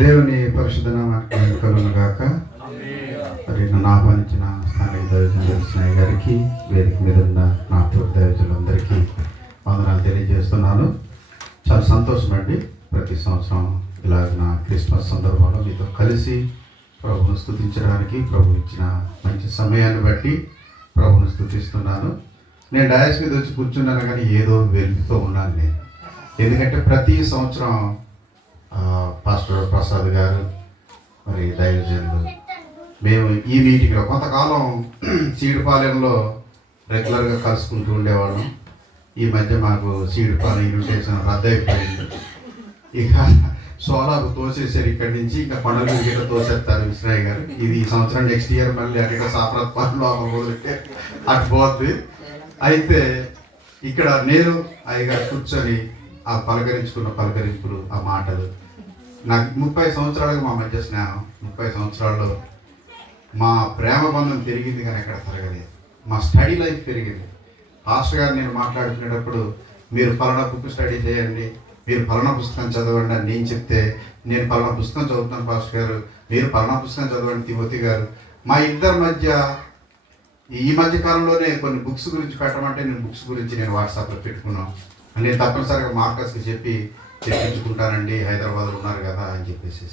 దేవుని పరిశుద్ధ నామానికి కలుగును గాక. మరి నన్ను ఆహ్వానించిన స్థానిక దైవజనులు స్నేహ గారికి, వేదిక మీద ఉన్న నా తోటి దైవజనులందరికీ వందనాలు తెలియజేస్తున్నాను. చాలా సంతోషం అండి. ప్రతి సంవత్సరం ఇలాగ నా క్రిస్మస్ సందర్భంలో మీతో కలిసి ప్రభువును స్తుతించడానికి ప్రభు ఇచ్చిన మంచి సమయాన్ని బట్టి ప్రభువును స్తుతిస్తున్నాను. నేను డయాస్ మీద వచ్చి కూర్చున్నాను కానీ ఏదో వెలుగుతో ఉన్నాను నేను. ఎందుకంటే ప్రతి సంవత్సరం పాస్టర్ ప్రసాద్ గారు మరి దైవజనులు మేము ఈ మీటింగ్లో కొంతకాలం సీడుపాలెంలో రెగ్యులర్గా కలుసుకుంటూ ఉండేవాళ్ళం. ఈ మధ్య మాకు సీడుపాలెం ఇన్విటేషన్ రద్దయిపోయింది. ఇక సోలాకు తోసేసారు ఇక్కడి నుంచి. ఇంకా కొండల మీద తోసేస్తారు విశ్రాయ్ గారు. ఇది ఈ సంవత్సరం నెక్స్ట్ ఇయర్ మళ్ళీ అక్కడ సాప్రత్ పాలెంలో మొదలెట్టే అటు పోద్ది. అయితే ఇక్కడ నేను అయ్యగారు కూర్చొని ఆ పలకరించుకున్న పలకరింపులు, ఆ మాటలు, నాకు 30 సంవత్సరాలుగా మా మధ్య స్నేహం, 30 సంవత్సరాల్లో మా ప్రేమ బంధం పెరిగింది కానీ ఎక్కడ తరగలేదు. మా స్టడీ లైఫ్ పెరిగింది. పాస్టర్ గారు నేను మాట్లాడుకునేటప్పుడు మీరు పలానా బుక్ స్టడీ చేయండి, మీరు పలానా పుస్తకం చదవండి అని నేను చెప్తే, నేను పలానా పుస్తకం చదువుతున్నాను పాస్టర్ గారు, మీరు పలానా పుస్తకం చదవండి తిమోతి గారు. మా ఇద్దరి మధ్య ఈ మధ్య కాలంలోనే కొన్ని బుక్స్ గురించి పెట్టమంటే నేను బుక్స్ గురించి నేను వాట్సాప్లో పెట్టుకున్నాను. నేను తప్పనిసరిగా మార్కస్కి చెప్పి తెప్పించుకుంటానండి, హైదరాబాద్లో ఉన్నారు కదా అని చెప్పేసి.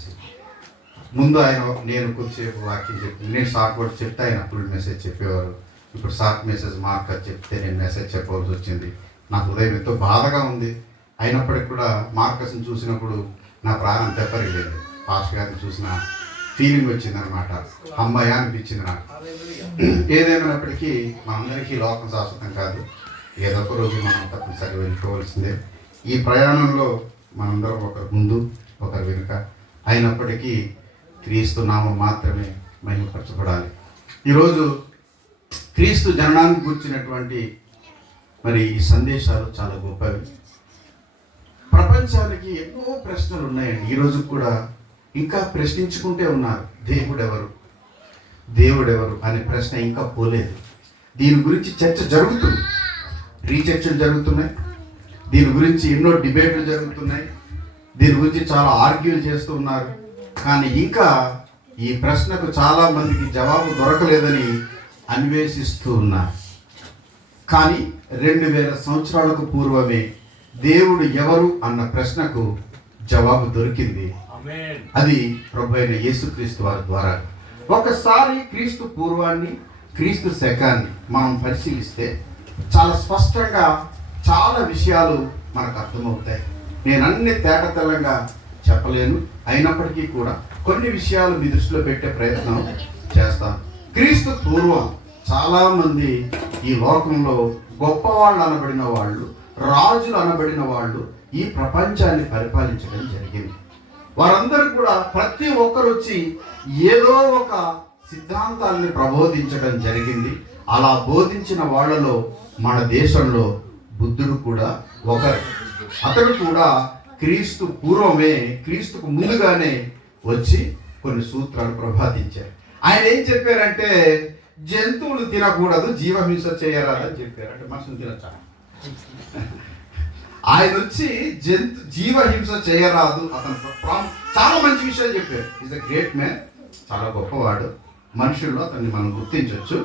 ముందు ఆయన నేను కొద్దిసేపు వాక్యం చెప్తే నేను షార్ట్ వర్డ్ చెప్తే ఆయన ఫుల్ మెసేజ్ చెప్పేవారు. ఇప్పుడు షార్ట్ మెసేజ్ మార్కస్ చెప్తే నేను మెసేజ్ చెప్పవలసి వచ్చింది. నాకు ఉదయం ఎంతో బాధగా ఉంది. అయినప్పటికీ కూడా మార్కస్ని చూసినప్పుడు నా ప్రాణం తెప్పరిలేదు. పాస్టర్ గారిని చూసిన ఫీలింగ్ వచ్చిందనమాట. అమ్మాయి అనిపించింది నాకు. ఏదేమైనప్పటికీ మనందరికీ లోకం శాశ్వతం కాదు. ఏదో ఒక రోజు మనం తప్పనిసరిగా వెళ్ళిపోవలసిందే. ఈ ప్రయాణంలో మనందరం ఒకరి ముందు ఒకరి వెనుక. అయినప్పటికీ క్రీస్తు నామం మాత్రమే మహిమపరచబడాలి. ఈరోజు క్రీస్తు జననాన్ని గురించినటువంటి మరి ఈ సందేశాలు చాలా గొప్పవి. ప్రపంచానికి ఎన్నో ప్రశ్నలు ఉన్నాయండి. ఈరోజు కూడా ఇంకా ప్రశ్నించుకుంటే ఉన్నారు. దేవుడెవరు అనే ప్రశ్న ఇంకా పోలేదు. దీని గురించి చర్చ జరుగుతుంది, రీచర్చలు జరుగుతున్నాయి. దీని గురించి ఎన్నో డిబేట్లు జరుగుతున్నాయి. దీని గురించి చాలా ఆర్గ్యూలు చేస్తూ ఉన్నారు. కానీ ఇంకా ఈ ప్రశ్నకు చాలా మందికి జవాబు దొరకలేదని అన్వేషిస్తూ ఉన్నారు. కానీ 2000 సంవత్సరాలకు పూర్వమే దేవుడు ఎవరు అన్న ప్రశ్నకు జవాబు దొరికింది. అది ప్రభువైన యేసుక్రీస్తు వారి ద్వారా. ఒకసారి క్రీస్తు పూర్వాన్ని, క్రీస్తు శకాన్ని మనం పరిశీలిస్తే చాలా స్పష్టంగా చాలా విషయాలు మనకు అర్థమవుతాయి. నేను అన్ని తేటతెల్లంగా చెప్పలేను. అయినప్పటికీ కూడా కొన్ని విషయాలు మీ దృష్టిలో పెట్టే ప్రయత్నం చేస్తాను. క్రీస్తు పూర్వం చాలామంది ఈ లోకంలో గొప్పవాళ్ళు అనబడిన వాళ్ళు, రాజులు అనబడిన వాళ్ళు ఈ ప్రపంచాన్ని పరిపాలించడం జరిగింది. వారందరూ కూడా ప్రతి ఒక్కరు వచ్చి ఏదో ఒక సిద్ధాంతాన్ని ప్రబోధించడం జరిగింది. అలా బోధించిన వాళ్ళలో మన దేశంలో బుద్ధుడు కూడా ఒకరు. అతడు కూడా క్రీస్తు పూర్వమే, క్రీస్తుకు ముందుగానే వచ్చి కొన్ని సూత్రాలు ప్రబోధించారు. ఆయన ఏం చెప్పారంటే జంతువులు తినకూడదు, జీవహింస చేయరాదని చెప్పారు. అంటే మనుషులు తినచ్చా? ఆయన వచ్చి జీవహింస చేయరాదు. అతను చాలా మంచి విషయాలు చెప్పారు. ఈజ్ అ గ్రేట్ మ్యాన్, చాలా గొప్పవాడు. మనుషుల్లో అతన్ని మనం గుర్తించవచ్చు.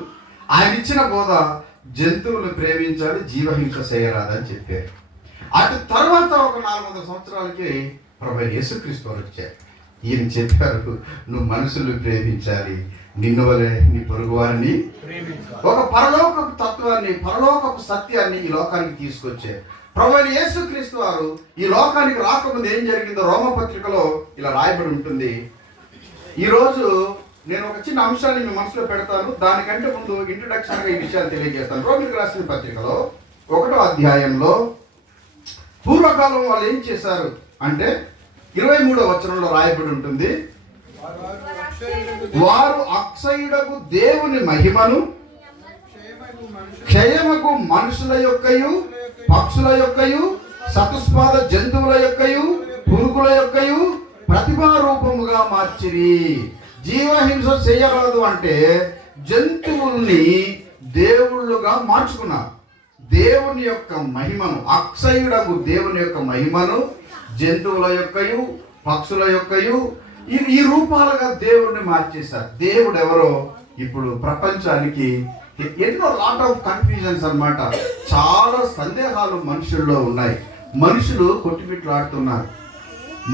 ఆయన ఇచ్చిన బోధ జంతువులు ప్రేమించాలి, జీవహింస చేయరాదని చెప్పారు. అటు తర్వాత ఒక 400 సంవత్సరాలకి ప్రభువైన యేసుక్రీస్తు వారు వచ్చారు. ఈయన చెప్పారు, నువ్వు మనుషులు ప్రేమించాలి, నిన్ను వలె నీ పొరుగు వారిని. ఒక పరలోకపు తత్వాన్ని, పరలోకపు సత్యాన్ని ఈ లోకానికి తీసుకొచ్చారు. ప్రభువైన యేసుక్రీస్తు వారు ఈ లోకానికి రాకముందు ఏం జరిగిందో రోమపత్రికలో ఇలా రాయబడి ఉంటుంది. ఈరోజు నేను ఒక చిన్న అంశాన్ని మీ మనసులో పెడతాను. దానికంటే ముందు ఇంట్రడక్షన్గా ఈ విషయాలు తెలియజేస్తాను. రోమిలకు రాసిన పత్రికలో 1వ అధ్యాయంలో పూర్వకాలం వాళ్ళు ఏం చేశారు అంటే 23వ వచనంలో రాయబడి ఉంటుంది, వారు అక్షయుడకు దేవుని మహిమను క్షయమకు మనుషుల యొక్కయు, పక్షుల యొక్కయు, చతుష్పాద జంతువుల యొక్కయు, పురుగుల యొక్కయు ప్రతిభా రూపముగా మార్చిరి. జీవహింస చేయరాదు అంటే జంతువుల్ని దేవుళ్ళుగా మార్చుకున్నారు. దేవుని యొక్క మహిమను, అక్షయుడకు దేవుని యొక్క మహిమను జంతువుల యొక్కయు పక్షుల యొక్కయు ఈ రూపాలుగా దేవుడిని మార్చేశారు. దేవుడు ఎవరో ఇప్పుడు ప్రపంచానికి ఎన్నో లాట్ ఆఫ్ కన్ఫ్యూజన్స్ అన్నమాట. చాలా సందేహాలు మనుషుల్లో ఉన్నాయి. మనుషులు కొట్టుమిట్లాడుతున్నారు.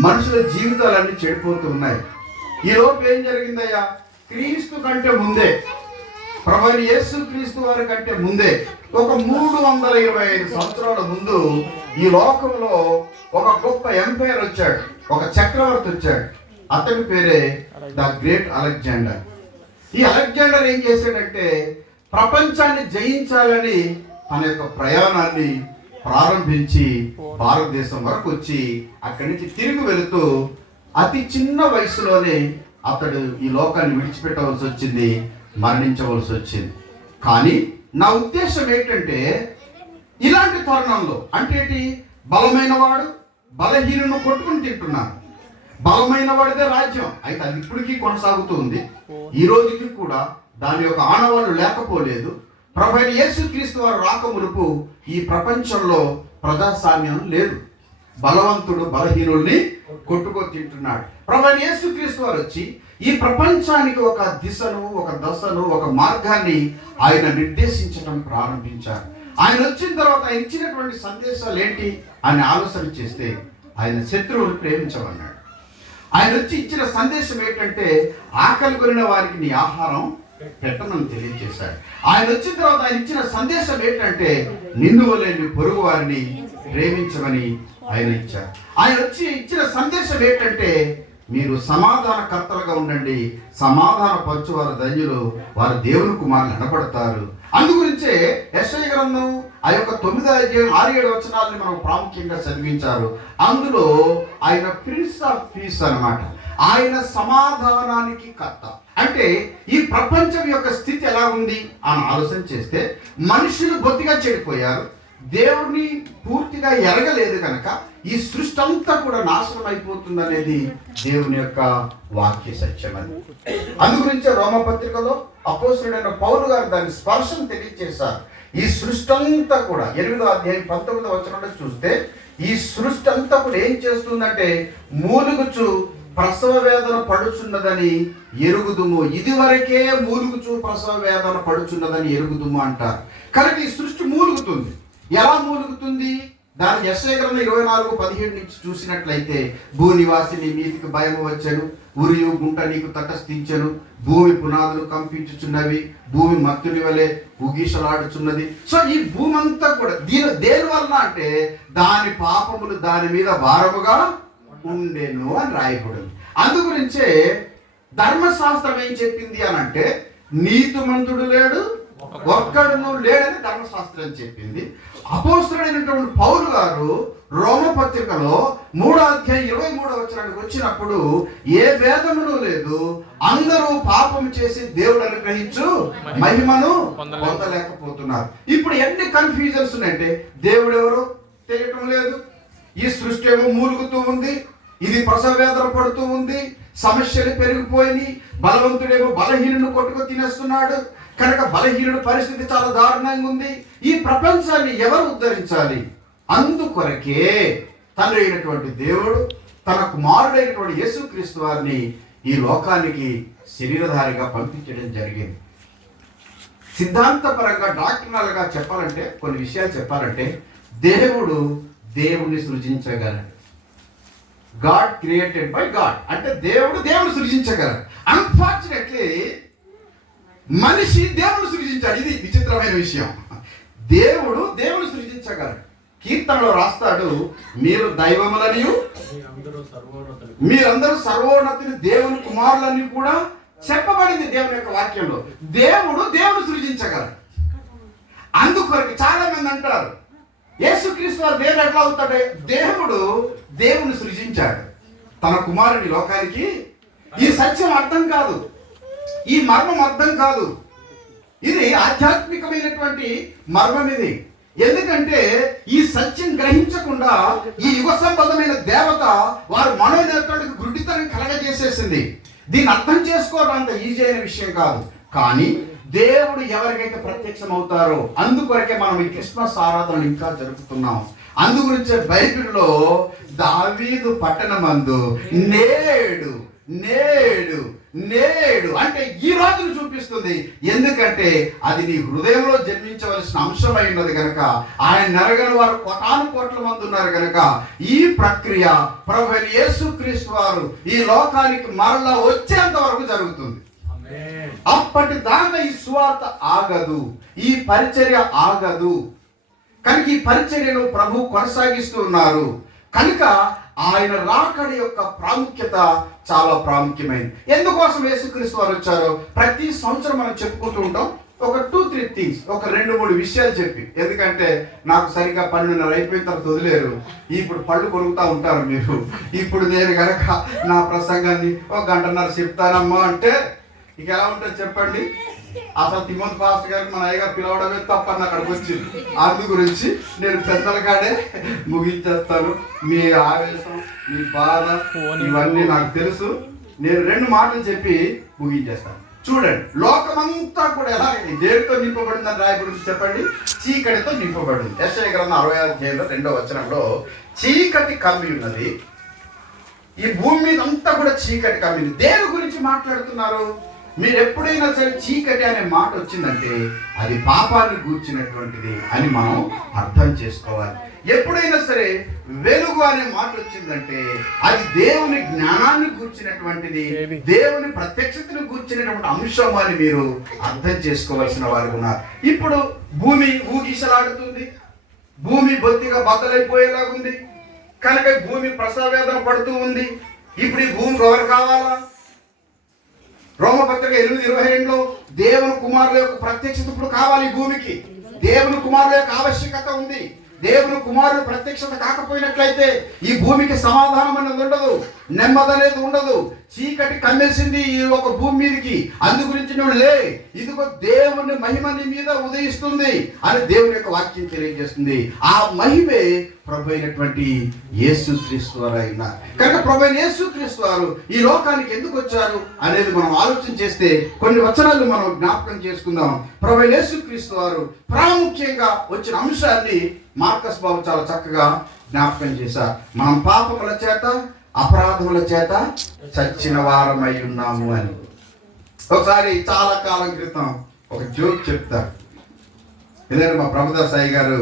మనుషుల జీవితాలన్నీ చెడిపోతున్నాయి. ఈ లోపు ఏం జరిగిందయ్యా? క్రీస్తు కంటే ముందే, ప్రభువైన యేసు క్రీస్తు వారి కంటే ముందే, ఒక 325 సంవత్సరాల ముందు ఈ లోకంలో ఒక గొప్ప ఎంపైర్ వచ్చాడు, ఒక చక్రవర్తి వచ్చాడు. అతని పేరే ద గ్రేట్ అలెగ్జాండర్. ఈ అలెగ్జాండర్ ఏం చేశాడంటే ప్రపంచాన్ని జయించాలని తన యొక్క ప్రయాణాన్ని ప్రారంభించి భారతదేశం వరకు వచ్చి అక్కడి నుంచి తిరిగి వెళుతూ అతి చిన్న వయసులోనే అతడు ఈ లోకాన్ని విడిచిపెట్టవలసి వచ్చింది, మరణించవలసి వచ్చింది. కానీ నా ఉద్దేశం ఏంటంటే ఇలాంటి తరుణంలో అంటే బలమైన వాడు బలహీనను కొట్టుకుని తింటున్నాడు. బలమైన వాడిదే రాజ్యం. అయితే అది ఇప్పటికీ కొనసాగుతుంది. ఈ రోజుకి కూడా దాని యొక్క ఆనవాళ్ళు లేకపోలేదు. ప్రభువైన యేసుక్రీస్తు వారు రాకమునుపు ఈ ప్రపంచంలో ప్రజాస్వామ్యం లేదు. బలవంతుడు బలహీనుల్ని కొట్టుకో తింటున్నాడు. ప్రభువైన యేసుక్రీస్తు వారు వచ్చి ఈ ప్రపంచానికి ఒక దిశను, ఒక దశను, ఒక మార్గాన్ని ఆయన నిర్దేశించడం ప్రారంభించారు. ఆయన వచ్చిన తర్వాత ఆయన ఇచ్చినటువంటి సందేశాలు ఏంటి అని ఆలోచన చేస్తే ఆయన శత్రువులు ప్రేమించమన్నాడు. ఆయన వచ్చి ఇచ్చిన సందేశం ఏంటంటే ఆకలి కొనిన వారికి నీ ఆహారం పెట్టమని తెలియజేశాడు. ఆయన వచ్చిన తర్వాత ఆయన ఇచ్చిన సందేశం ఏంటంటే నిన్ను వలె నీ పొరుగు వారిని ప్రేమించమని ఆయన ఇచ్చారు. ఆయన వచ్చి ఇచ్చిన సందేశం ఏంటంటే మీరు సమాధానకర్తలుగా ఉండండి, సమాధాన పరచువారు ధన్యులు, వారు దేవుని కుమారులు అనబడతారు. అందుగురించే యెషయా గ్రంథం ఆ యొక్క 9-6-7 వచనాలని మనం ప్రాముఖ్యంగా చదివించారు. అందులో ఆయన ప్రిన్స్ ఆఫ్ పీస్ అన్నమాట. ఆయన సమాధానానికి కర్త. అంటే ఈ ప్రపంచం యొక్క స్థితి ఎలా ఉంది అని ఆలోచన చేస్తే మనుషులు బొత్తిగా చెడిపోయారు, దేవుడిని పూర్తిగా ఎరగలేదు కనుక ఈ సృష్టి అంతా కూడా నాశనం అయిపోతుంది అనేది దేవుని యొక్క వాక్య సత్యం. అది అందుగురించే రోమపత్రికలో అపోస్తలుడైన పౌలు గారు దాని స్పర్శను తెలియజేశారు. ఈ సృష్టి అంతా కూడా 8వ అధ్యాయం 19వ వచనంలో చూస్తే ఈ సృష్టి అంతా కూడా ఏం చేస్తుందంటే మూలుగుచు ప్రసవ వేదన పడుచున్నదని ఎరుగుదుము. ఇదివరకే మూలుగుచు ప్రసవ వేదన పడుచున్నదని ఎరుగుదుము అంటారు. కనుక ఈ సృష్టి మూలుగుతుంది. ఎలా మూలుగుతుంది? దాని యెషయా గ్రంథం 24:17 నుంచి చూసినట్లయితే భూనివాసిని మీదికి భయము వచ్చెను, ఉరియు గుంట నీకు తటస్థించెను, భూమి పునాదులు కంపించుచున్నవి, భూమి మత్తుని వలె ఉగీషలాడుచున్నది. సో ఈ భూమి అంతా కూడా దేని వలన అంటే దాని పాపములు దాని మీద భారముగా ఉండెను అని రాయకూడదు. అందుగురించే ధర్మశాస్త్రం ఏం చెప్పింది అని అంటే నీతిమంతుడు లేడు, ఒక్కడును లేడని ధర్మశాస్త్రం చెప్పింది. అపోస్తలుడైనటువంటి పౌలు గారు రోమపత్రికలో 3వ అధ్యాయం 23వ వచనానికి వచ్చినప్పుడు ఏ భేదమును లేదు, అందరూ పాపం చేసి దేవుడు అనుగ్రహించు మహిమను పొందలేకపోతున్నారు. ఇప్పుడు ఎన్ని కన్ఫ్యూజన్స్ ఉన్నాయంటే దేవుడు ఎవరు తెలియటం లేదు, ఈ సృష్టి ఏమో మూలుగుతూ ఉంది, ఇది ప్రసవ వేదన పడుతూ ఉంది, సమస్యలు పెరిగిపోయి బలవంతుడేమో బలహీనుడు కొట్టుకు తినేస్తున్నాడు. కనుక బలహీనుడి పరిస్థితి చాలా దారుణంగా ఉంది. ఈ ప్రపంచాన్ని ఎవరు ఉద్ధరించాలి? అందుకొరకే తండ్రి అయినటువంటి దేవుడు తన కుమారుడైనటువంటి యేసుక్రీస్తు వారిని ఈ లోకానికి శరీరధారిగా పంపించడం జరిగింది. సిద్ధాంతపరంగా డాక్టర్నల్గా చెప్పాలంటే కొన్ని విషయాలు చెప్పాలంటే దేవుడు దేవుణ్ణి సృజించగలడు. గాడ్ క్రియేటెడ్ బై గాడ్ అంటే దేవుడు సృజించగలడు. అన్ఫార్చునేట్లీ మనిషి దేవుడు సృజించాడు. ఇది విచిత్రమైన విషయం. దేవుడు సృజించగలడు. కీర్తనలో రాస్తాడు, మీరు దైవములనియు మీరందరూ సర్వోన్నతుని దేవుని కుమారులని కూడా చెప్పబడింది దేవుని యొక్క వాక్యంలో. దేవుడు సృజించగలడు. అందుకొరకు చాలా మంది అంటారు యేసుక్రీస్తు వారు దేవుడు ఎట్లా అవుతాడే? దేవుని సృజించాడు, తన కుమారుని లోకానికి. ఈ సత్యం అర్థం కాదు, ఈ మర్మం అర్థం కాదు. ఇది ఆధ్యాత్మికమైనటువంటి మర్మం. ఇది ఎందుకంటే ఈ సత్యం గ్రహించకుండా ఈ యుగ సంబంధమైన దేవత వారు మనోనేత్రుడికి గుడ్డితనం కలగజేసేసింది. దీన్ని అర్థం చేసుకోవడం అంత ఈజీ అయిన విషయం కాదు. కానీ దేవుడు ఎవరికైతే ప్రత్యక్షం అవుతారో అందుకొరకే మనం ఈ క్రిస్మస్ ఆరాధనలు ఇంకా జరుపుతున్నాం. అందు గురించే బైబిల్లో దావీదు పట్టణమందు నేడు నేడు నేడు అంటే ఈ రోజును చూపిస్తుంది. ఎందుకంటే అది నీ హృదయంలో జన్మించవలసిన అంశమై ఉన్నది కనుక, ఆయన నెరగని వారు కోటాను కోట్ల మంది ఉన్నారు కనుక ఈ ప్రక్రియ ప్రభువైన యేసుక్రీస్తు వారు ఈ లోకానికి మరలా వచ్చేంత వరకు జరుగుతుంది. అప్పటిదాకా ఈ సువార్త ఆగదు, ఈ పరిచర్య ఆగదు. కనుక ఈ పరిచర్యను ప్రభు కొనసాగిస్తూ ఉన్నారు. కనుక ఆయన రాకడ యొక్క ప్రాముఖ్యత చాలా ప్రాముఖ్యమైనది. ఎందుకోసం యేసుక్రీస్తు వారు వచ్చారో ప్రతి సంవత్సరం మనం చెప్పుకుంటూ ఉంటాం. ఒక 2-3 థింగ్స్, ఒక 2-3 విషయాలు చెప్పి, ఎందుకంటే నాకు సరిగ్గా 12:30 అయిపోయిన తర్వాత వదిలేరు. ఇప్పుడు పళ్ళు కొనుక్తా ఉంటారు మీరు. ఇప్పుడు నేను కనుక నా ప్రసంగాన్ని 1 గంటన్నర చెప్తానమ్మా అంటే ఇక ఎలా ఉంటుంది చెప్పండి? అసలు తిమోతి పాస్టర్ గారికి మన అయ్యగారు పిలవడమే తప్పని అక్కడికి వచ్చింది. అందు గురించి నేను పెద్దల కాడే ముగించేస్తాను. మీ ఆవేశం, మీ బాధ ఇవన్నీ నాకు తెలుసు. నేను 2 మాటలు చెప్పి ముగించేస్తాను. చూడండి, లోకమంతా కూడా ఎలా దేనితో నింపబడిందని రాయబడింది చెప్పండి? చీకటితో నింపబడింది. యెషయా గ్రంథం 60 వచనంలో చీకటి కమ్మి ఉన్నది, ఈ భూమి మీద అంతా కూడా చీకటి కమ్మింది. దేని గురించి మాట్లాడుతున్నారు? మీరు ఎప్పుడైనా సరే చీకటి అనే మాట వచ్చిందంటే అది పాపాన్ని గూర్చినటువంటిది అని మనం అర్థం చేసుకోవాలి. ఎప్పుడైనా సరే వెలుగు అనే మాట వచ్చిందంటే అది దేవుని జ్ఞానాన్ని గూర్చినటువంటిది, దేవుని ప్రత్యక్షతను గూర్చినటువంటి అంశం అని మీరు అర్థం చేసుకోవాల్సిన వారు ఉన్నారు. ఇప్పుడు భూమి ఊగిసలాడుతుంది, భూమి బొత్తిగా బద్దలైపోయేలాగుంది కనుక భూమి ప్రసవేదన పడుతూ ఉంది. ఇప్పుడు ఈ భూమికి ఎవరు కావాలా? రోమపత్రిక 8:22లో దేవుని కుమారుల యొక్క ప్రత్యక్షత ఇప్పుడు కావాలి. భూమికి దేవుని కుమారుల యొక్క ఆవశ్యకత ఉంది. దేవుని కుమారుడు ప్రత్యక్షత కాకపోయినట్లయితే ఈ భూమికి సమాధానం అనేది ఉండదు, నెమ్మది అనేది ఉండదు. చీకటి కమ్మేసింది ఈ ఒక భూమి మీదకి. అందు గురించి నువ్వు లే, ఇదిగో దేవుని మహిమ నీ మీద ఉదయిస్తుంది అని దేవుని యొక్క వాక్యం తెలియజేస్తుంది. ఆ మహిమే ప్రభు అయినటువంటి యేసుక్రీస్తు వారు అయినారు. కనుక ప్రభు అయిన యేసుక్రీస్తు వారు ఈ లోకానికి ఎందుకు వచ్చారు అనేది మనం ఆలోచన చేస్తే కొన్ని వచనాలు మనం జ్ఞాపకం చేసుకుందాం. ప్రభు అయిన యేసుక్రీస్తు వారు ప్రాముఖ్యంగా వచ్చిన అంశాన్ని మార్కస్ బాబు చాలా చక్కగా జ్ఞాపకం చేశారు. మనం పాపముల చేత అపరాధముల చేత చచ్చిన వారమై ఉన్నాము అని. ఒకసారి చాలా కాలం క్రితం ఒక జోక్ చెప్తారు. ఎందుకంటే మా ప్రభుదాస్ సాయి గారు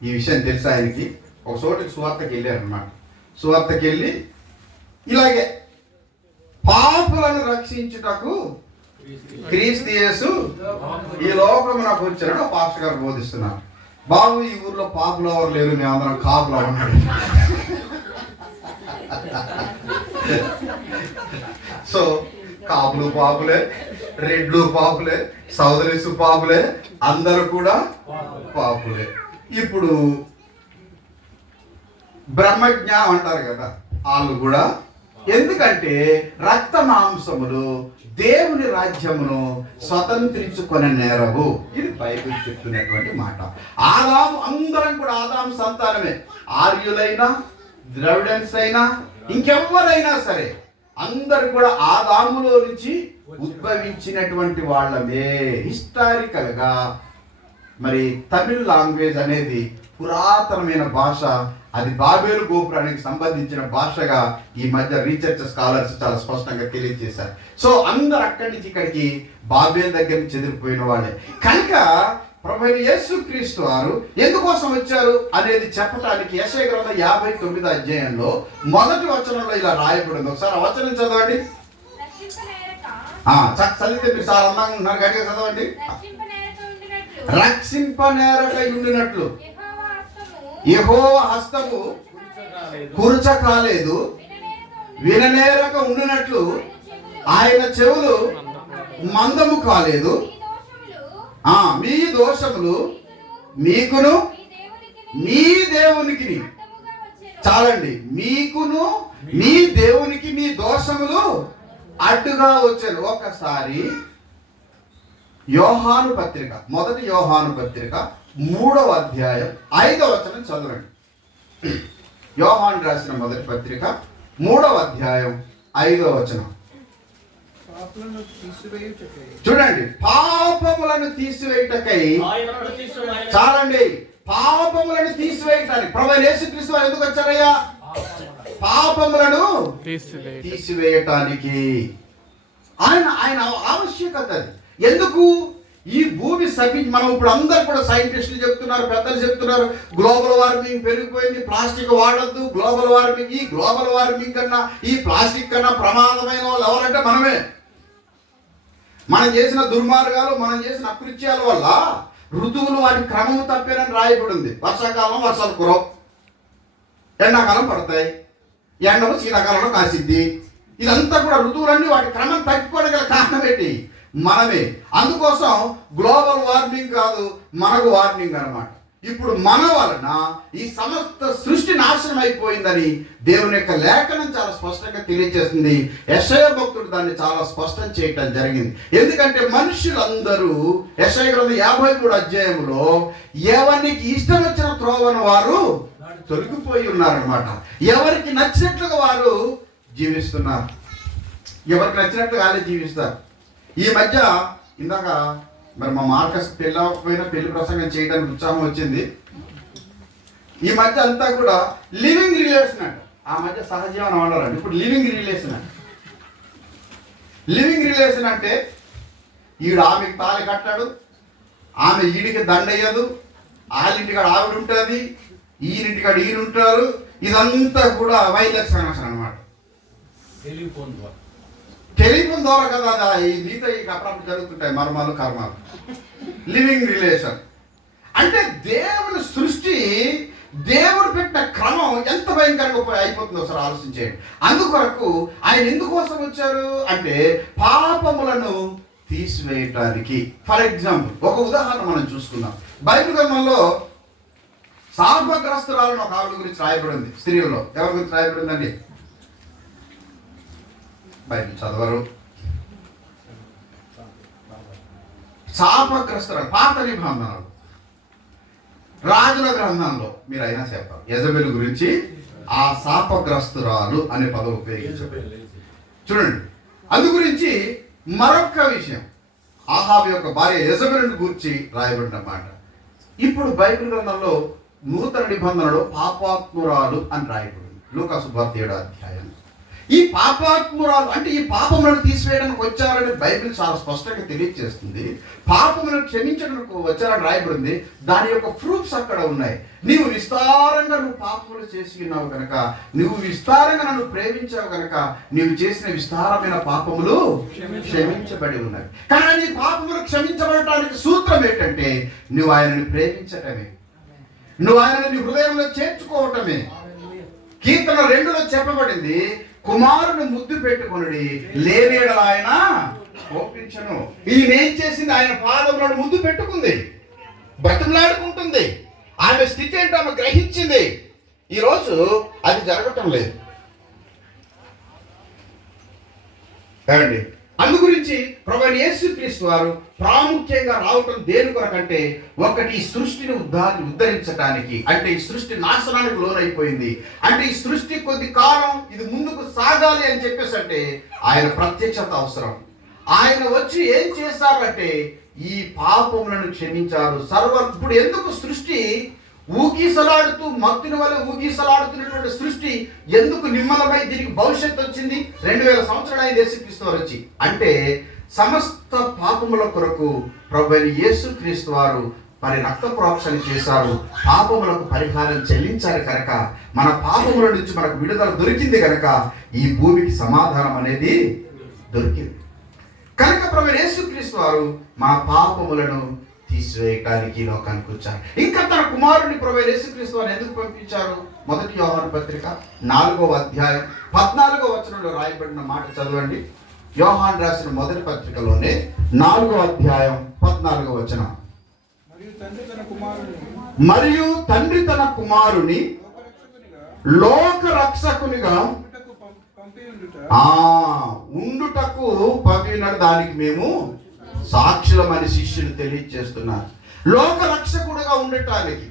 ఈ విషయం తెలుసు ఆయనకి. ఒక చోటికి సువార్తకి వెళ్ళారు అన్నమాట. సువార్తకి వెళ్ళి ఇలాగే పాపులను రక్షించుటకు క్రీస్తు యేసు ఈ లోకము నాకు వచ్చారని పాస్టర్ గారు బోధిస్తున్నారు. బాబు, ఈ ఊర్లో పాపులు ఎవరు లేరు, మేమందరం కాపులు అన్నాడు. సో కాపులు పాపులే, రెడ్లు పాపులే, సౌదరీసు పాపులే, అందరూ కూడా పాపులే. ఇప్పుడు బ్రహ్మజ్ఞ అంటారు కదా, వాళ్ళు కూడా. ఎందుకంటే రక్త మాంసములు దేవుని రాజ్యమును స్వతంత్రించుకునే నేరవు. ఇది బైబిల్ చెప్తున్నటువంటి మాట. ఆదాము, అందరం కూడా ఆదాము సంతానమే. ఆర్యులైనా, ద్రవిడన్స్ అయినా, ఇంకెవ్వరైనా సరే అందరు కూడా ఆదాములో నుంచి ఉద్భవించినటువంటి వాళ్ళమే. హిస్టారికల్ గా మరి తమిళ్ లాంగ్వేజ్ అనేది పురాతనమైన భాష. అది బాబేలు గోపురానికి సంబంధించిన భాషగా ఈ మధ్య రీసెర్చ్ స్కాలర్స్ చాలా స్పష్టంగా తెలియజేశారు. సో అందరు అక్కడి నుంచి ఇక్కడికి బాబేలు దగ్గర నుంచి చెదిరిపోయిన వాళ్ళే. కనుక ప్రభు యేసుక్రీస్తు వారు ఎందుకోసం వచ్చారు అనేది చెప్పడానికి యెషయా గ్రంథం 59 మొదటి వచనంలో ఇలా రాయబడింది. ఒకసారి ఆ వచనం చదవండి. చదివితే మీరు చాలా అందంగా ఉన్నారు, గట్టిగా చదవండి. రక్షింపనేరక ఉండినట్లు యెహోవా హస్తము కురుచ కాలేదు, విననేరక ఉండినట్లు ఆయన చెవులు మందము కాలేదు. మీ దోషములు మీకును మీ దేవునికి, చాలండి, మీకును మీ దేవునికి మీ దోషములు అడ్డుగా వచ్చారు. ఒకసారి యోహాను పత్రిక, మొదటి యోహాను పత్రిక 3వ అధ్యాయం 5వ వచనం చదవండి. యోహాను రాసిన మొదటి పత్రిక 3వ అధ్యాయం 5వ వచనం. చూడండి, పాపములను తీసివేయుటకై. చాలండి, పాపములను తీసివేయటానికి ప్రభువైన యేసుక్రీస్తు వారు ఎందుకు వచ్చారయ్యా? పాపములను తీసివేయటానికి. ఆయన ఆవశ్యకత అది. ఎందుకు? ఈ భూమి మనం ఇప్పుడు అందరు కూడా సైంటిస్టులు చెప్తున్నారు, పెద్దలు చెప్తున్నారు, గ్లోబల్ వార్మింగ్ పెరిగిపోయింది, ప్లాస్టిక్ వాడద్దు, గ్లోబల్ వార్మింగ్. ఈ గ్లోబల్ వార్మింగ్ కన్నా, ఈ ప్లాస్టిక్ కన్నా ప్రమాదమైన వాళ్ళు ఎవరంటే మనమే. మనం చేసిన దుర్మార్గాలు, మనం చేసిన అకృత్యాల వల్ల ఋతువులు వాటి క్రమం తప్పేనని రాయబడింది. వర్షాకాలం వర్షాలు కురవు, ఎండాకాలం పడతాయి, ఎండలు శీతాకాలంలో కాసిద్ది. ఇదంతా కూడా ఋతువులన్నీ వాటి క్రమం తగ్గిపోవడం గల కారణం ఏంటి? మనమే. అందుకోసం గ్లోబల్ వార్మింగ్ కాదు, మనకు వార్నింగ్ అన్నమాట. ఇప్పుడు మన వలన ఈ సమస్త సృష్టి నాశనం అయిపోయిందని దేవుని యొక్క లేఖనం చాలా స్పష్టంగా తెలియజేస్తుంది. యెషయా భక్తుడు దాన్ని చాలా స్పష్టం చేయటం జరిగింది. ఎందుకంటే మనుషులందరూ యెషయా గ్రంథం 53 అధ్యాయంలో ఎవరికి ఇష్టం వచ్చిన త్రోవను వారు తొలగిపోయి ఉన్నారనమాట. ఎవరికి నచ్చినట్లుగా వారు జీవిస్తున్నారు, ఎవరికి నచ్చినట్లుగా వాళ్ళే జీవిస్తారు. ఈ మధ్య ఇందాక మరి మా మార్కస్ పెళ్లి ప్రసంగం చేయడానికి ఉత్సాహం వచ్చింది. ఈ మధ్య అంతా కూడా లివింగ్ రిలేషన్ అంట. ఆ మధ్య సహజీవనం అన్నారండి, ఇప్పుడు లివింగ్ రిలేషన్ అంట. లివింగ్ రిలేషన్ అంటే ఈడు ఆమెకి తాళి కట్టాడు, ఆమె ఈడికి దండయ్యదు, వాళ్ళింటికాడ ఆవిడ ఉంటుంది, ఈయనింటికాడ ఈయన ఉంటారు. ఇదంతా కూడా వైలెక్స్ కనెక్షన్ అనమాట. టెలిఫోన్ ద్వారా కదా ఈ మీతో ఈ అప్పుడప్పుడు జరుగుతుంటాయి మర్మాలు కర్మాలు. లివింగ్ రిలేషన్ అంటే దేవుని సృష్టి, దేవుడు పెట్టిన క్రమం ఎంత భయంకరంగా అయిపోతుందో ఒకసారి ఆలోచించేయండి. అందుకొరకు ఆయన ఎందుకోసం వచ్చారు అంటే పాపములను తీసివేయటానికి. ఫర్ ఎగ్జాంపుల్ ఒక ఉదాహరణ మనం చూసుకుందాం. బైబిల్ గ్రంథంలో శాపగ్రస్తురాలను ఒక ఆవిడ గురించి రాయబడింది. స్త్రీలలో ఎవరి గురించి రాయబడిందండి? బైబిల్ చదవరు, శాపగ్రస్తురాలు. పాత నిబంధనలు రాజుల గ్రంథంలో మీరు అయినా చెప్పారు యెజబెలు గురించి ఆ శాపగ్రస్తురాలు అనే పదం ఉపయోగించారు. చూడండి, అందు గురించి మరొక విషయం, ఆహాబు యొక్క భార్య యెజబెలును గురించి రాయబడిన మాట. ఇప్పుడు బైబిల్ గ్రంథంలో నూతన నిబంధనలో పాపాత్మురాలు అని రాయబడింది. లూకా సువార్త 7వ అధ్యాయం. ఈ పాపాత్మురాలు అంటే ఈ పాపములను తీసివేయడానికి వచ్చారని బైబిల్ చాలా స్పష్టంగా తెలియజేస్తుంది. పాపములను క్షమించడానికి వచ్చారని రాయబడింది. దాని యొక్క ప్రూఫ్స్ అక్కడ ఉన్నాయి. నీవు విస్తారంగా పాపములు చేసి ఉన్నావు కనుక, నువ్వు విస్తారంగా నన్ను ప్రేమించావు కనుక నీవు చేసిన విస్తారమైన పాపములు క్షమించబడి ఉన్నాయి. కానీ పాపములు క్షమించబడటానికి సూత్రం ఏంటంటే నువ్వు ఆయనని ప్రేమించటమే, నువ్వు ఆయనని నీ హృదయంలో చేర్చుకోవటమే. కీర్తన 2లో చెప్పబడింది, కుమారుని ముద్దు పెట్టుకుని లేని యెడల ఆయన కోపించను. ఈమెం చేసింది? ఆయన పాదములను ముద్దు పెట్టుకుంది, బతిమలాడుకుంటుంది. ఆమె స్థితి ఏంటో ఆమె గ్రహించింది. ఈరోజు అది జరగటం లేదు కాదండి. అందు గురించి ప్రభువైన యేసుక్రీస్తు వారు ప్రాముఖ్యంగా రావటం దేని కొరకంటే, ఒకటి ఈ సృష్టిని ఉద్ధరించడానికి, అంటే ఈ సృష్టి నాశనానికి లోనైపోయింది, అంటే ఈ సృష్టి కొద్ది కాలం ఇది ముందుకు సాగాలి అని చెప్పేసి అంటే ఆయన ప్రత్యక్షత అవసరం. ఆయన వచ్చి ఏం చేశారంటే ఈ పాపములను క్షమించారు. ఇప్పుడు ఎందుకు సృష్టి ఊగిసలాడుతూ మత్తుని వల్ల ఊగిసలాడుతున్నటువంటి సృష్టి ఎందుకు నిమ్మలమై దీనికి భవిష్యత్తు వచ్చింది? 2000 సంవత్సరాలు అయింది యేసుక్రీస్తు వారు వచ్చి. అంటే సమస్త పాపముల కొరకు ప్రభువైన యేసుక్రీస్తు వారు మరి రక్త ప్రోక్షణ చేశారు, పాపములకు పరిహారం చెల్లించారు కనుక, మన పాపముల నుంచి మనకు విడుదల దొరికింది కనుక ఈ భూమికి సమాధానం అనేది దొరికింది కనుక ప్రభువైన యేసుక్రీస్తు వారు మన పాపములను తీసివేయడానికి లోకానికి వచ్చారు. ఇంకా తన కుమారుని ప్రభువైన యేసుక్రీస్తు వారిని ఎందుకు పంపించారు? 1 యోహాను పత్రిక 4వ అధ్యాయం 14వ వచనంలో రాయబడిన మాట చదవండి. యోహాను రాసిన మొదటి పత్రికలోనే 4వ అధ్యాయం 14వ వచనం. మరియు తండ్రి తన కుమారుని లోక రక్షకునిగా ఉండుటకు పంపినాడు. దానికి మేము సాక్షులమని శిష్యులు తెలియజేస్తున్నారు. లోక రక్షకుడుగా ఉండటానికి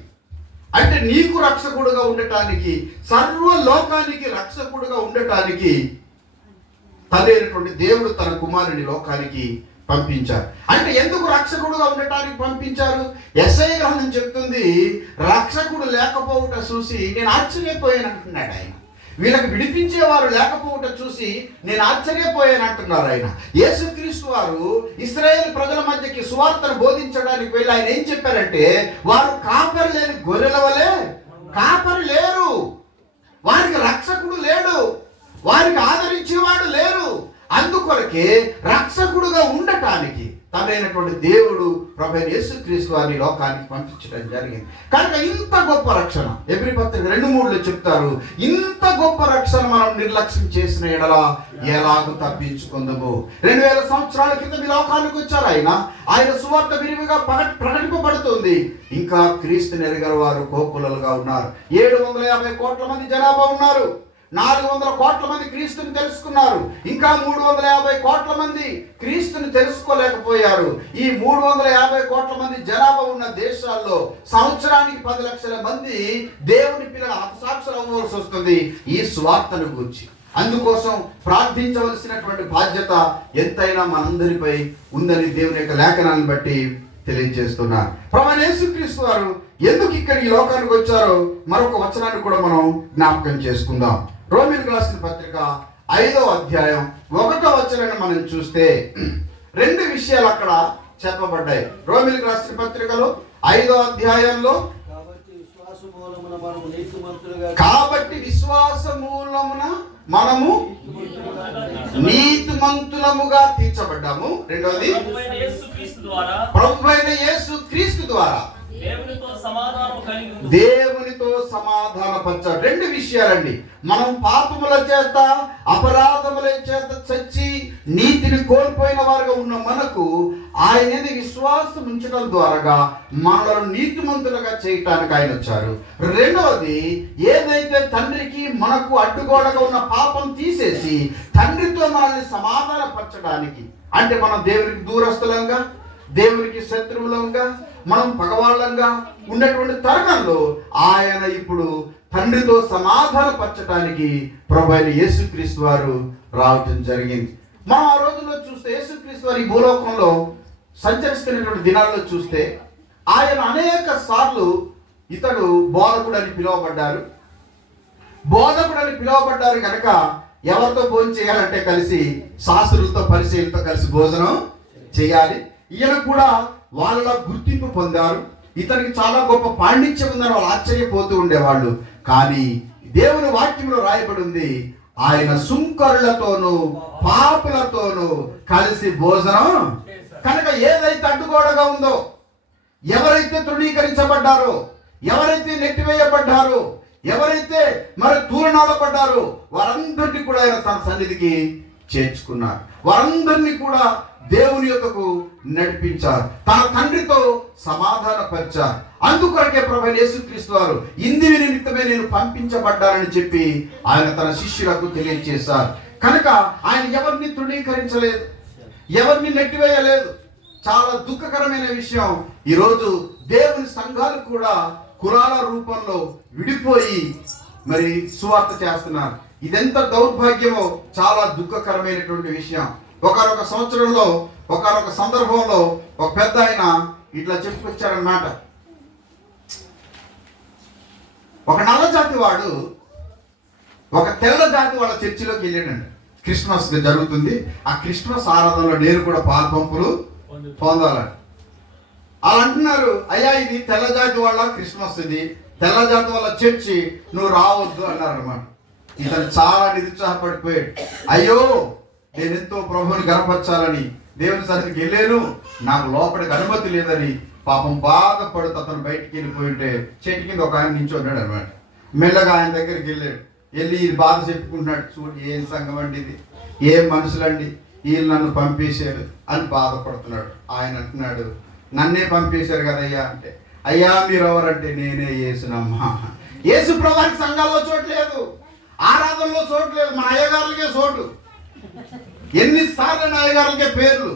అంటే నీకు రక్షకుడుగా ఉండటానికి, సర్వ లోకానికి రక్షకుడుగా ఉండటానికి తండ్రి అయినటువంటి దేవుడు తన కుమారుని లోకానికి పంపించారు. అంటే ఎందుకు రక్షకుడుగా ఉండటానికి పంపించారు? యెషయా గ్రంథం చెప్తుంది, రక్షకుడు లేకపోవుట చూసి నేను ఆశ్చర్యపోయాను అంటున్నాడు ఆయన. వీళ్ళకి విడిపించేవారు లేకపోవట చూసి నేను ఆశ్చర్యపోయాను అంటున్నారు ఆయన. యేసుక్రీస్తు వారు ఇశ్రాయేలు ప్రజల మధ్యకి సువార్తను బోధించడానికి వెళ్ళి ఆయన ఏం చెప్పారంటే, వారు కాపరి లేని గొర్రెల వలె కాపరి లేరు, వారికి రక్షకుడు లేడు, వారికి ఆదరించేవాడు లేరు. అందుకొరకే రక్షకుడుగా ఉండటానికి తండ్రైనటువంటి దేవుడు ప్రభువైన యేసుక్రీస్తు వారిని లోకానికి పంపించడం జరిగింది. కనుక ఇంత గొప్ప రక్షణ ఎబ్రీ పత్రిక 2:3 చెప్తారు, ఇంత గొప్ప రక్షణ మనం నిర్లక్ష్యం చేసిన ఎడల ఎలాగూ తప్పించుకుందాము. 2000 సంవత్సరాల కింద మీ లోకానికి వచ్చారు ఆయన సువార్త విరివిగా ప్రకటింపబడుతుంది. ఇంకా క్రీస్తుని ఎరగని వారు కోకులలుగా ఉన్నారు. 750 కోట్ల మంది జనాభా ఉన్నారు. 400 కోట్ల మంది క్రీస్తుని తెలుసుకున్నారు. ఇంకా 350 కోట్ల మంది క్రీస్తుని తెలుసుకోలేకపోయారు. ఈ 350 కోట్ల మంది జనాభా ఉన్న దేశాల్లో సంవత్సరానికి 10 లక్షల మంది దేవుని పిల్లల హతసాక్షులు అవ్వవలసి వస్తుంది ఈ స్వార్థను గూర్చి. అందుకోసం ప్రార్థించవలసినటువంటి బాధ్యత ఎంతైనా మనందరిపై ఉందని దేవుని యొక్క లేఖనాలను బట్టి తెలియజేస్తున్నారు. ప్రభువైన యేసుక్రీస్తు వారు ఎందుకు ఇక్కడ ఈ లోకానికి వచ్చారో మరొక వచనాన్ని కూడా మనం జ్ఞాపకం చేసుకుందాం. రోమీయులకు రాసిన పత్రిక 5వ అధ్యాయం 1వ వచనాన్ని మనం చూస్తే 2 విషయాలు అక్కడ చెప్పబడ్డాయి. రోమీయులకు రాసిన పత్రికలో 5వ అధ్యాయంలో కాబట్టి విశ్వాస మూలమున మనము నీతిమంతులముగా తీర్చబడ్డాము. రెండవది ప్రభువైన యేసుక్రీస్తు ద్వారా దేవునితో సమాధానపరచాలి. 2 విషయాలండి. మనం పాపముల చేత అపరాధముల చేత చచ్చి నీతిని కోల్పోయిన వారుగా ఉన్న మనకు ఆయన విశ్వాసం ఉంచడం ద్వారా మనలను నీతిమంతులుగా చేయటానికి ఆయన వచ్చారు. రెండవది, ఏదైతే తండ్రికి మనకు అడ్డుగోడగా ఉన్న పాపం తీసేసి తండ్రితో మనల్ని సమాధానపరచడానికి, అంటే మనం దేవునికి దూరస్తులంగా దేవునికి శత్రువులంగా మనం పగవాళ్ళంగా ఉన్నటువంటి తరుణంలో ఆయన ఇప్పుడు తండ్రితో సమాధానపరచడానికి ప్రభువైన యేసుక్రీస్తు వారు రావటం జరిగింది. మనం ఆ రోజుల్లో చూస్తే యేసుక్రీస్తు వారి భూలోకంలో సంచరిస్తున్నటువంటి దినాల్లో చూస్తే ఆయన అనేక సార్లు ఇతడు బోధకుడు అని పిలువబడ్డారు. బోధకుడు అని పిలువబడ్డారు కనుక ఎవరితో భోజనం చేయాలంటే కలిసి శాస్త్రులతో పరిచయులతో కలిసి భోజనం చేయాలి. ఈయన కూడా వాళ్ళ గుర్తింపు పొందారు. ఇతనికి చాలా గొప్ప పాండిత్యం ఉందని వాళ్ళు ఆశ్చర్యపోతూ ఉండేవాళ్ళు. కానీ దేవుని వాక్యంలో రాయబడి ఉంది, ఆయన సుంకరులతోనూ పాపులతోనూ కలిసి భోజనం. కనుక ఏదైతే అడ్డుగోడగా ఉందో, ఎవరైతే తృణీకరించబడ్డారో, ఎవరైతే నెట్టివేయబడ్డారో, ఎవరైతే మరి తూలనాడబడ్డారో వారందరినీ కూడా ఆయన తన సన్నిధికి చేర్చుకున్నారు. వారందరినీ కూడా దేవుని యొద్దకు నడిపించారు, తన తండ్రితో సమాధానపరిచారు. అందుకొరకే ప్రభువైన యేసుక్రీస్తు వారు ఇందుని నిమిత్తమే నేను పంపించబడ్డానని చెప్పి ఆయన తన శిష్యులకు తెలియజేశారు. కనుక ఆయన ఎవరిని తృణీకరించలేదు, ఎవరిని నెట్టివేయలేదు. చాలా దుఃఖకరమైన విషయం, ఈరోజు దేవుని సంఘాలు కూడా కులాల రూపంలో విడిపోయి మరి సువార్త చేస్తున్నారు. ఇదెంత దౌర్భాగ్యమో, చాలా దుఃఖకరమైనటువంటి విషయం. ఒకనొక సంవత్సరంలో ఒకనొక సందర్భంలో ఒక పెద్ద ఆయన ఇట్లా చెప్పుకొచ్చారన్నమాట. ఒక నల్ల జాతి వాడు ఒక తెల్ల జాతి వాళ్ళ చర్చిలోకి వెళ్ళాడండి. క్రిస్మస్ జరుగుతుంది, ఆ క్రిస్మస్ ఆరాధనలో నేను కూడా పాల్పంపులు పొందాలని అలా అంటున్నారు. అయ్యా, ఇది తెల్ల జాతి వాళ్ళ క్రిస్మస్, ఇది తెల్ల జాతి వాళ్ళ చర్చి, నువ్వు రావద్దు అన్నారు అన్నమాట. ఇతను చాలా నిరుత్సాహపడిపోయాడు. అయ్యో, నేను ఎంతో ప్రభువుని గనపరచాలని దేవుని సన్నిధికి వెళ్ళాను, నాకు లోపలికి అనుమతి లేదని పాపం బాధపడుతూ అతను బయటికి వెళ్ళిపోయి ఉంటే చెట్టు కింద ఒక ఆయన నించున్నాడు అనమాట. మెల్లగా ఆయన దగ్గరికి వెళ్ళి ఇది బాధ చెప్పుకుంటున్నాడు. చూడు, ఏం సంఘం అండి ఇది, ఏం మనుషులండి, వీళ్ళు నన్ను పంపేశారు అని బాధపడుతున్నాడు. ఆయన అంటున్నాడు, నన్నే పంపేశారు కదయ్యా అంటే, అయ్యా మీరు ఎవరంటే నేనే యేసునమ్మా. యేసు ప్రభువానికి సంఘాల్లో చోట్లేదు, ఆరాధనలో చోట్లేదు, మన అయ్యగారులకే చోటు. ఎన్నిసార్లు అయ్యగారులకే పేర్లు,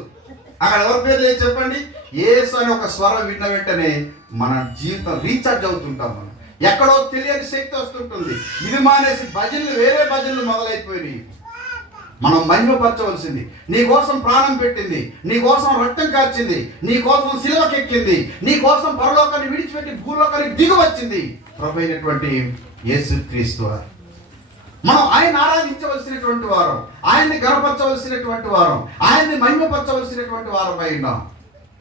అక్కడ ఎవరి పేర్లు ఏం చెప్పండి. యేసు అని ఒక స్వరం విన్న వెంటనే మన జీవితం రీఛార్జ్ అవుతుంటాం. మనం ఎక్కడో తెలియని శక్తి వస్తుంటుంది. ఇది మానేసి భజనలు, వేరే భజనలు మొదలైపోయినాయి. మనం మహిమపరచవలసింది. నీ కోసం ప్రాణం పెట్టింది, నీ కోసం రక్తం కార్చింది, నీ కోసం సిలువకెక్కింది, నీ కోసం పరలోకాన్ని విడిచిపెట్టి భూలోకానికి దిగివచ్చింది ప్రభు అయినటువంటి యేసుక్రీస్తు వారు. మనం ఆయన ఆరాధించవలసినటువంటి వారం, ఆయన్ని గణపరచవలసినటువంటి వారం, ఆయన్ని మహిమపరచవలసినటువంటి వారం అయినాం.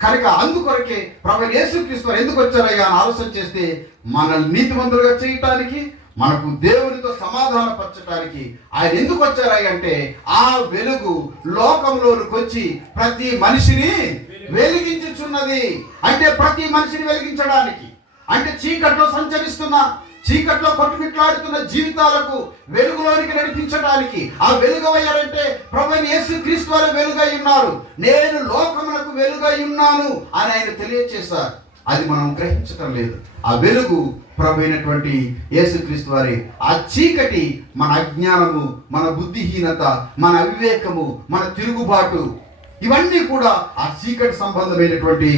కనుక అందుకొరకే ప్రభు యేసుక్రీస్తు వారు ఎందుకు వచ్చారయ్యా అని ఆలోచన చేస్తే, మనల్ని నీతిమంతులుగా చేయటానికి, మనకు దేవునితో సమాధానపరచడానికి ఆయన ఎందుకు వచ్చారయ్య అంటే, ఆ వెలుగు లోకంలోనికి వచ్చి ప్రతి మనిషిని వెలిగించుచున్నది. అంటే ప్రతి మనిషిని వెలిగించడానికి, అంటే చీకట్లో సంచరిస్తున్న, చీకట్లో కొట్టుమిట్లాడుతున్న జీవితాలకు వెలుగులోనికి నడిపించడానికి ఆ వెలుగయ్యారంటే ప్రభు యేసుక్రీస్తు వారు వెలుగై ఉన్నారు. నేను లోకములకు వెలుగై ఉన్నాను అని ఆయన తెలియచేశారు. అది మనం గ్రహించటం లేదు. ఆ వెలుగు ప్రభు అయినటువంటి యేసుక్రీస్తు వారి. ఆ చీకటి మన అజ్ఞానము, మన బుద్ధిహీనత, మన అవివేకము, మన తిరుగుబాటు, ఇవన్నీ కూడా ఆ చీకటి సంబంధమైనటువంటి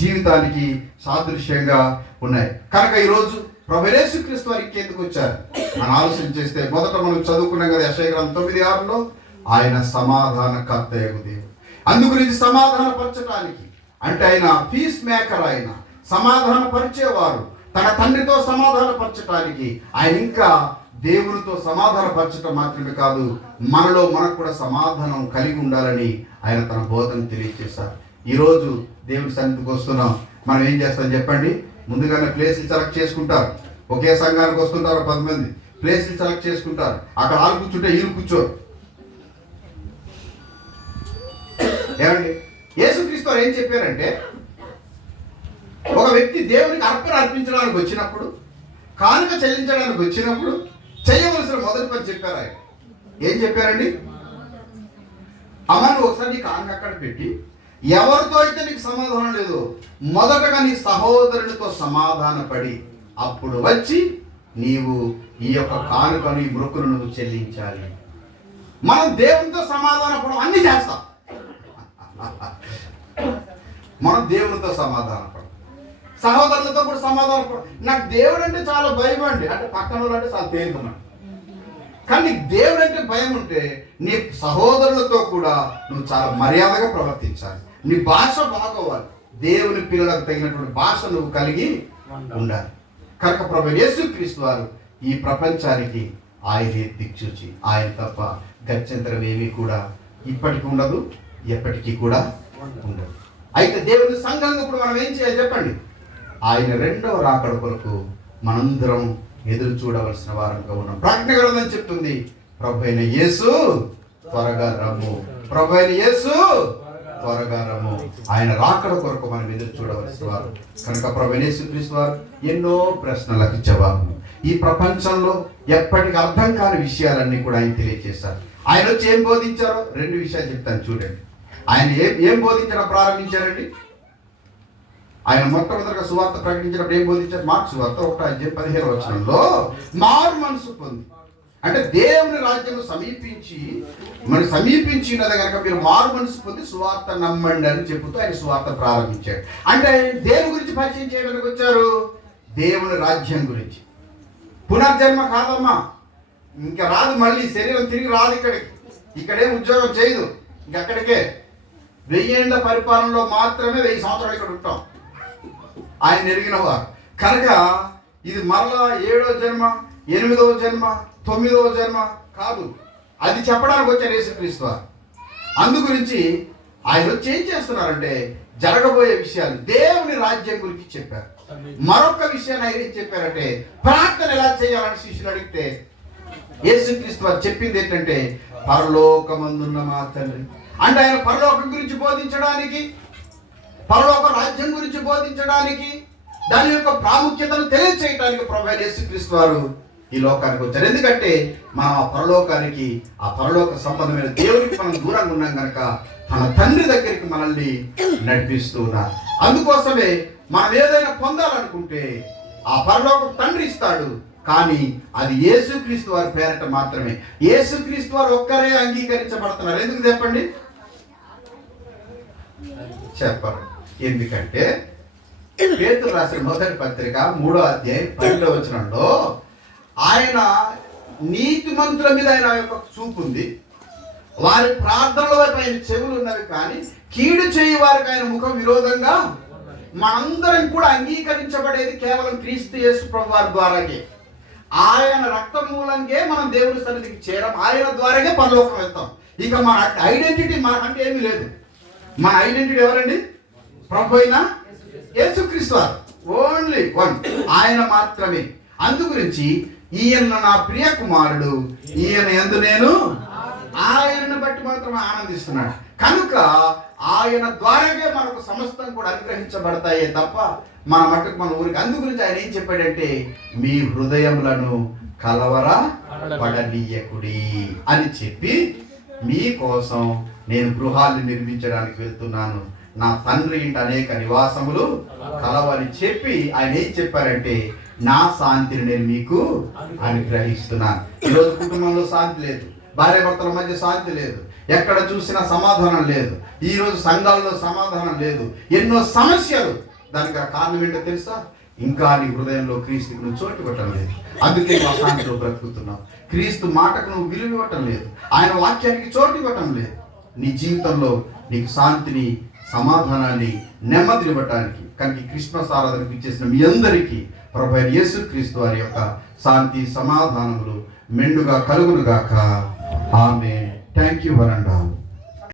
జీవితానికి సాదృశ్యంగా ఉన్నాయి. కనుక ఈరోజు ప్రభు యేసుక్రీస్తు వారికి ఎందుకు వచ్చారు అని ఆలోచన చేస్తే, మొదట మనం చదువుకున్నాం కదా యెషయా గ్రంథం 9:6 ఆయన సమాధానకర్తయగు దేవుడు. అందుగురించి సమాధానపరచడానికి, అంటే ఆయన పీస్ మేకర్, ఆయన సమాధానపరిచేవారు. తన తండ్రితో సమాధానపరచడానికి ఆయన ఇంకా దేవునితో సమాధానపరచడం మాత్రమే కాదు, మనకు కూడా సమాధానం కలిగి ఉండాలని ఆయన తన బోధన తెలియజేశారు. ఈరోజు దేవుని సన్నిధికి వస్తున్నాం. మనం ఏం చేస్తాం చెప్పండి? ముందుగానే ప్లేస్లు సెలెక్ట్ చేసుకుంటారు. ఒకే సంఘానికి వస్తుంటారు 10 మంది, ప్లేస్లు సెలెక్ట్ చేసుకుంటారు. అక్కడ ఆలు కూర్చుంటే ఈయన కూర్చోరు. ఏమండి, యేసుక్రీస్తు వారు ఏం చెప్పారంటే, ఒక వ్యక్తి దేవునికి అర్పణ అర్పించడానికి వచ్చినప్పుడు, కానుక చెల్లించడానికి వచ్చినప్పుడు చేయవలసిన మొదటి పని చెప్పారు. ఆయన ఏం చెప్పారండి? అమ్మ, నువ్వు ఒకసారి నీ కానుక అక్కడ పెట్టి, ఎవరితో అయితే నీకు సమాధానం లేదు, మొదటగా నీ సహోదరునితో సమాధానపడి అప్పుడు వచ్చి నీవు ఈ యొక్క కానుకను, ఈ మొక్కును నువ్వు చెల్లించాలి. మనం దేవునితో సమాధానపడం అన్ని చేస్తాం. మనం దేవునితో సమాధానపడం, సహోదరులతో కూడా సమాధానపడం. నాకు దేవుడు అంటే చాలా భయం అండి అంటే పక్కన వాళ్ళు అంటే చాలా తేలికమండి. కానీ నీకు దేవుడు అంటే భయం ఉంటే నీ సహోదరులతో కూడా నువ్వు చాలా మర్యాదగా ప్రవర్తించాలి. నీ భాష బాగోవాలి. దేవుని పిల్లలకు తగినటువంటి భాష నువ్వు కలిగి ఉండాలి. కనుక ప్రభు యేసుక్రీస్తు వారు ఈ ప్రపంచానికి ఆయనే దిక్చూచి, ఆయన తప్ప గత్యంతరం ఏమీ కూడా ఇప్పటికి ఉండదు, ఎప్పటికీ కూడా ఉండదు. అయితే దేవుని సంఘంగా ఇప్పుడు మనం ఏం చేయాలి చెప్పండి? ఆయన రెండవ రాకడ కొరకు మనందరం ఎదురు చూడవలసిన వారంగా ఉన్నాం. ప్రకటన గ్రంథం చెప్తుంది, ప్రభు అయిన యేసు త్వరగా రమ్ము, ప్రభు అయిన యేసు త్వరగా రమ్ము. ఆయన రాకడ కొరకు మనం ఎదురు చూడవలసిన వారు. కనుక ప్రభు అయిన యేసుక్రీస్తు వారు ఎన్నో ప్రశ్నలకు జవాబు, ఈ ప్రపంచంలో ఎప్పటికీ అర్థం కాని విషయాలన్నీ కూడా ఆయన తెలియజేశారు. ఆయన వచ్చి ఏం బోధించారో 2 విషయాలు చెప్తాను చూడండి. ఆయన ఏం బోధించడం ప్రారంభించారండి? ఆయన మొట్టమొదటిగా సువార్త ప్రకటించినప్పుడు ఏం బోధించారు? మార్కు సువార్త 1:15 మారు మనసు పొంది, అంటే దేవుని రాజ్యం సమీపించినది కనుక మీరు మారు మనసు పొంది సువార్త నమ్మండి అని చెబుతూ ఆయన సువార్త ప్రారంభించాడు. అంటే ఆయన దేని గురించి పరిచయం చేయడానికి వచ్చారు? దేవుని రాజ్యం గురించి. పునర్జన్మ కాదమ్మా, ఇంకా రాదు, మళ్ళీ శరీరం తిరిగి రాదు ఇక్కడికి, ఇక్కడేం ఉద్యోగం చేయదు, ఇంకెక్కడికే 1000 ఏళ్ల పరిపాలనలో మాత్రమే 1000 సంవత్సరాలు ఇక్కడ ఉంటాం ఆయన ఎరిగిన వారు. కనుక ఇది మరలా 7వ జన్మ, 8వ జన్మ, 9వ జన్మ కాదు, అది చెప్పడానికి వచ్చారు యేసుక్రీస్తు వారు. అందుగురించి ఆయన వచ్చి ఏం చేస్తున్నారంటే జరగబోయే విషయాలు, దేవుని రాజ్యం గురించి చెప్పారు. మరొక విషయాన్ని ఆయన ఏం చెప్పారంటే ప్రార్థన ఎలా చేయాలని శిష్యులు అడిగితే యేసుక్రీస్తు వారు చెప్పింది ఏంటంటే, పరలోకమందున్న మా తండ్రి, అంటే ఆయన పరలోకం గురించి బోధించడానికి, పరలోక రాజ్యం గురించి బోధించడానికి, దాని యొక్క ప్రాముఖ్యతను తెలియచేయడానికి ప్రభు యేసుక్రీస్తు వారు ఈ లోకానికి వచ్చారు. ఎందుకంటే మనం ఆ పరలోకానికి, ఆ పరలోక సంబంధమైన దేవునికి మనం దూరంగా ఉన్నాం కనుక తన తండ్రి దగ్గరికి మనల్ని నడిపిస్తూ ఉన్నారు. అందుకోసమే మనం ఏదైనా పొందాలనుకుంటే ఆ పరలోక తండ్రి ఇస్తాడు, కానీ అది యేసుక్రీస్తు వారి పేరట మాత్రమే. యేసుక్రీస్తు వారు ఒక్కరే అంగీకరించబడుతున్నారు. ఎందుకు చెప్పండి? చెప్పరు. ఎందుకంటే పేతురు రాసిన మొదటి పత్రిక 3వ అధ్యాయం 12వ వచనంలో ఆయన నీతిమంతుల మీద ఆయన యొక్క చూపు ఉంది, వారి ప్రార్థనల వైపు ఆయన చెవులు ఉన్నవి, కానీ కీడు చేయి వారికి ఆయన ముఖం విరోధంగా. మనందరం కూడా అంగీకరించబడేది కేవలం క్రీస్తు యేసు ప్రభు వారి ద్వారాగే. ఆయన రక్త మూలంగా మనం దేవుని సన్నిధికి చేరం, ఆయన ద్వారాగే పరలోకం వెళ్తాం. ఇక మన ఐడెంటిటీ మనకంటే ఏమీ లేదు. మన ఐడెంటిటీ ఎవరండి? ప్రభు అయిన యేసుక్రీస్తు వారు, ఓన్లీ వన్, ఆయన మాత్రమే. అందుగురించి ఈయన నా ప్రియ కుమారుడు, ఈయన యందు నేను, ఆయనను బట్టి మాత్రమే ఆనందిస్తున్నాడు. కనుక ఆయన ద్వారాగే మనకు సమస్తం కూడా అనుగ్రహించబడతాయే తప్ప మన మట్టుకు మన ఊరికి. అందుగురించి ఆయన ఏం చెప్పాడంటే, మీ హృదయములను కలవర పడనీయకుడి అని చెప్పి, మీకోసం నేను గృహాన్ని నిర్మించడానికి వెళ్తున్నాను, నా తండ్రి ఇంటి అనేక నివాసములు కలవని చెప్పి ఆయన ఏం చెప్పారంటే, నా శాంతిని నేను మీకు అనుగ్రహిస్తున్నాను. ఈరోజు కుటుంబంలో శాంతి లేదు, భార్య భర్తల మధ్య శాంతి లేదు, ఎక్కడ చూసినా సమాధానం లేదు, ఈరోజు సంఘాల్లో సమాధానం లేదు, ఎన్నో సమస్యలు. దానికి కారణం ఏంటో తెలుసా? ఇంకా నీ హృదయంలో క్రీస్తుకు నువ్వు చోటు ఇవ్వటం లేదు. అందుకే నువ్వు అశాంతిలో బ్రతుకుతున్నావు. క్రీస్తు మాటకు నువ్వు విలువ ఇవ్వటం లేదు, ఆయన వాక్యానికి చోటు ఇవ్వటం లేదు. నీ జీవితంలో నీకు శాంతిని, సమాధానాన్ని, నెమ్మదిని ఇవ్వటానికి కనుక క్రిస్మస్ ఆరాధనకు ఇచ్చేసిన మీ అందరికీ ప్రభు యేసుక్రీస్తు వారి యొక్క శాంతి సమాధానములు మెండుగా కలుగునుగాక. Amen. Thank you one and all.